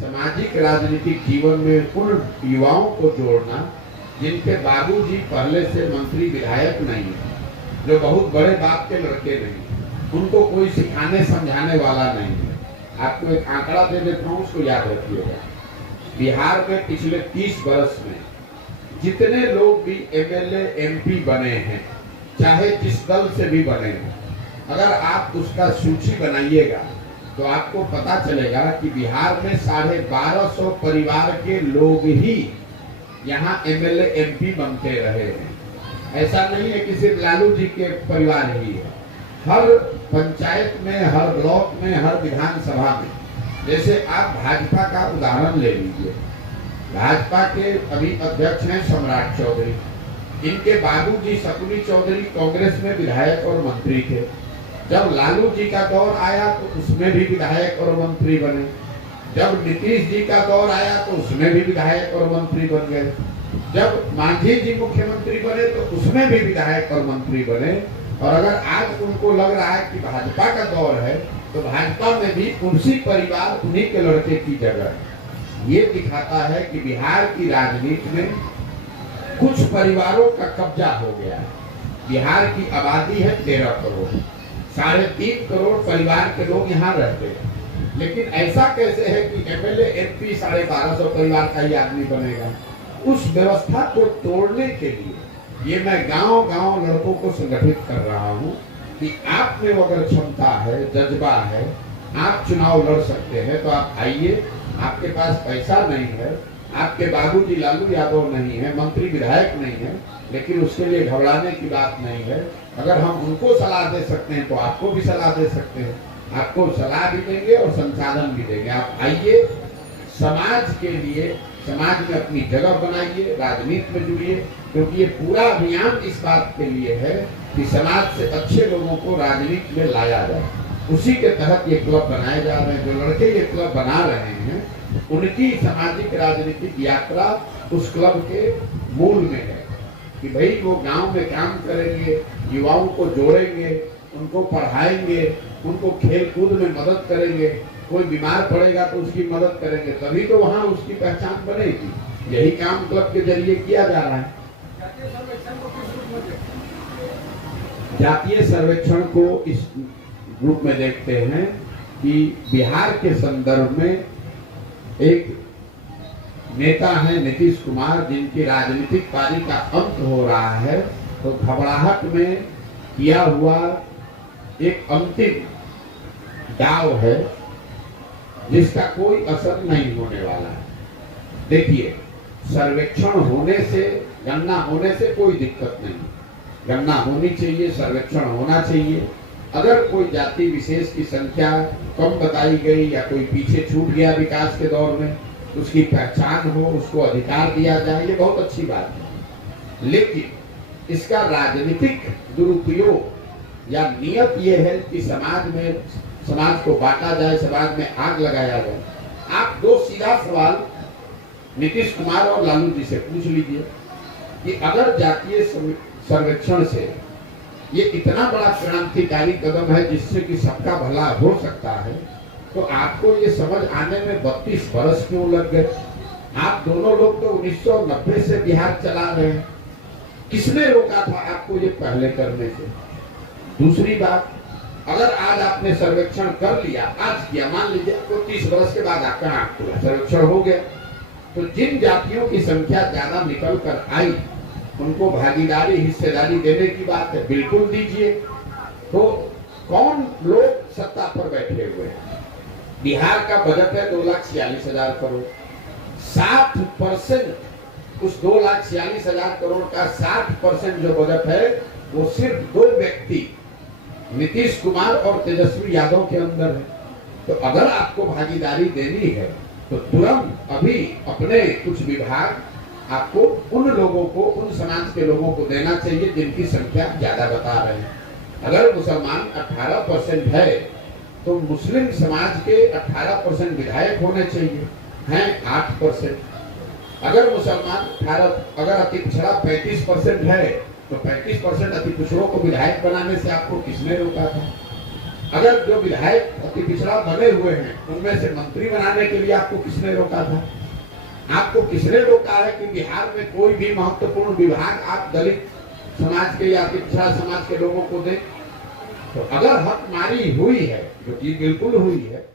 सामाजिक राजनीतिक जीवन में उन युवाओं को जोड़ना जिनके बाबूजी पहले से मंत्री विधायक नहीं है, जो बहुत बड़े बाप के लड़के नहीं, उनको कोई सिखाने समझाने वाला नहीं है। आपको एक आंकड़ा दे देता हूँ, उसको याद रखिएगा। बिहार में पिछले 30 वर्ष में जितने लोग भी एमएलए एमपी बने हैं, चाहे जिस दल से भी बने हैं, अगर आप उसका सूची बनाइएगा तो आपको पता चलेगा कि बिहार में 1250 परिवार के लोग ही यहाँ एमएलए एमपी बनते रहे हैं। ऐसा नहीं है कि सिर्फ लालू जी के परिवार ही है, हर पंचायत में, हर ब्लॉक में, हर विधानसभा में। जैसे आप भाजपा का उदाहरण ले लीजिए, भाजपा के अभी अध्यक्ष हैं सम्राट चौधरी, इनके बाबूजी शकुनी चौधरी कांग्रेस में विधायक और मंत्री थे। जब लालू जी का दौर आया तो उसमें भी विधायक और मंत्री बने, जब नीतीश जी का दौर आया तो उसमें भी विधायक और मंत्री बन गए, जब मांझी जी मुख्यमंत्री बने तो उसमें भी विधायक और मंत्री बने। और अगर आज उनको लग रहा है कि भाजपा का दौर है तो भाजपा में भी उसी परिवार, उन्हीं के लड़के की जगह है। ये दिखाता है कि बिहार की राजनीति में कुछ परिवारों का कब्जा हो गया है। बिहार की आबादी है 13 करोड़, 3.5 करोड़ परिवार के लोग यहाँ रहते हैं, लेकिन ऐसा कैसे है कि एमएलए एमपी 1250 परिवार का ही आदमी बनेगा। उस व्यवस्था को तोड़ने के लिए ये मैं गांव-गांव लड़कों को संगठित कर रहा हूँ कि आप में अगर क्षमता है, जज्बा है, आप चुनाव लड़ सकते हैं तो आप आइए। आपके पास पैसा नहीं है, आपके बाबूजी लालू यादव नहीं है, मंत्री विधायक नहीं है, लेकिन उसके लिए घबराने की बात नहीं है। अगर हम उनको सलाह दे सकते हैं तो आपको भी सलाह दे सकते हैं, आपको सलाह भी देंगे और संसाधन भी देंगे। आप आइए, समाज के लिए, समाज में अपनी जगह बनाइए, राजनीति में जुड़िए, क्योंकि ये पूरा अभियान इस बात के लिए है कि समाज से अच्छे लोगों को राजनीति में लाया जाए। उसी के तहत ये क्लब बनाए जा रहे हैं। जो लड़के ये क्लब बना रहे हैं उनकी सामाजिक राजनीतिक यात्रा उस क्लब के मूल में है कि भाई वो गांव में काम करेंगे, युवाओं को जोड़ेंगे, उनको पढ़ाएंगे, उनको खेल कूद में मदद करेंगे, कोई बीमार पड़ेगा तो उसकी मदद करेंगे, तभी तो वहाँ उसकी पहचान बनेगी। यही काम क्लब के जरिए किया जा रहा है। जातीय सर्वेक्षण को इस रूप में देखते हैं कि बिहार के संदर्भ में एक नेता है नीतीश कुमार, जिनकी राजनीतिक पारी का अंत हो रहा है, तो घबराहट में किया हुआ एक अंतिम दाव है जिसका कोई असर नहीं होने वाला है। देखिए, सर्वेक्षण होने से, गणना होने से कोई दिक्कत नहीं, गणना होनी चाहिए, सर्वेक्षण होना चाहिए। अगर कोई जाति विशेष की संख्या कम बताई गई या कोई पीछे छूट गया विकास के दौर में, उसकी पहचान हो, उसको अधिकार दिया जाए, ये बहुत अच्छी बात है। लेकिन इसका राजनीतिक दुरुपयोग या नियत ये है कि समाज को बांटा जाए, समाज में आग लगाया जाए। आप दो सीधा सवाल नीतीश कुमार और लालू जी से पूछ लीजिए कि अगर जातीय सर्वेक्षण से ये इतना बड़ा क्रांतिकारी कदम है जिससे कि सबका भला हो सकता है, तो आपको ये समझ आने में 32 वर्ष क्यों लग गए? आप दोनों लोग तो 1990 से बिहार चला रहे हैं, किसने रोका था आपको ये पहले करने से? दूसरी बात, अगर आज आपने सर्वेक्षण कर लिया, आज किया, मान लीजिए आपको 30 वर्ष के बाद आपका आंख खुला, सर्वेक्षण हो गया, तो जिन जातियों की संख्या ज्यादा निकल कर आई उनको भागीदारी, हिस्सेदारी देने की बात है, बिल्कुल दीजिए। तो कौन लोग सत्ता पर बैठे हुए हैं? बिहार का बजट है 2,46,000 करोड़, 60% उस 2,46,000 करोड़ का 60% जो बजट है वो सिर्फ 2 व्यक्ति नीतीश कुमार और तेजस्वी यादव के अंदर है। तो अगर आपको भागीदारी देनी है तो तुरंत अभी अपने कुछ विभाग आपको उन लोगों को, उन समाज के लोगों को देना चाहिए जिनकी संख्या ज्यादा बता रहे हैं। अगर मुसलमान 18% है तो मुस्लिम समाज के 18% विधायक होने चाहिए, हैं 8%। अगर मुसलमान 18, अगर अति पिछड़ा 35% है तो 35% अति पिछड़ों को विधायक बनाने से आपको किसने रोका था? अगर जो विधायक अति पिछड़ा बने हुए हैं उनमें से मंत्री बनाने के लिए आपको किसने रोका था? आपको किसने रोका है कि बिहार में कोई भी महत्वपूर्ण विभाग आप दलित समाज के या पिछड़ा समाज के लोगों को दें? तो अगर हकमारी हुई है, जो चीज बिल्कुल हुई है,